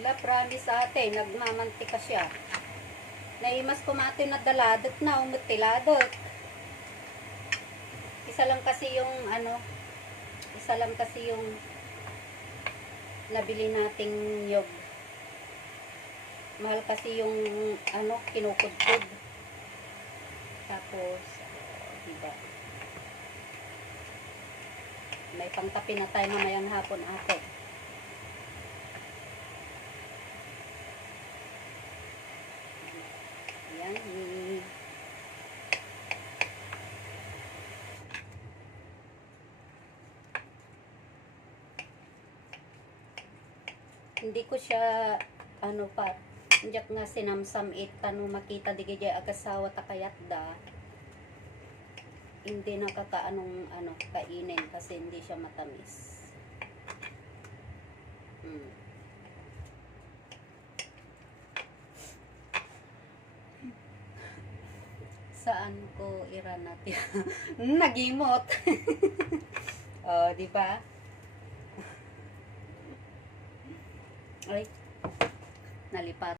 La promise ate, nagmamantika siya. Naimas kumati na daladot na, umutiladot. Isa lang kasi yung nabili nating nyog. Mahal kasi yung kinukudkud. Tapos, diba? May pangkapi na tayo mamayang hapon ate. Ayan. Hindi ko siya njak nga sinamsam it makita di kaya agasawa takayat da. Hindi nakakaanong kainin kasi hindi siya matamis. Saan ko iranat yan? Nagimot. Oh, di ba? Ay, nalipat.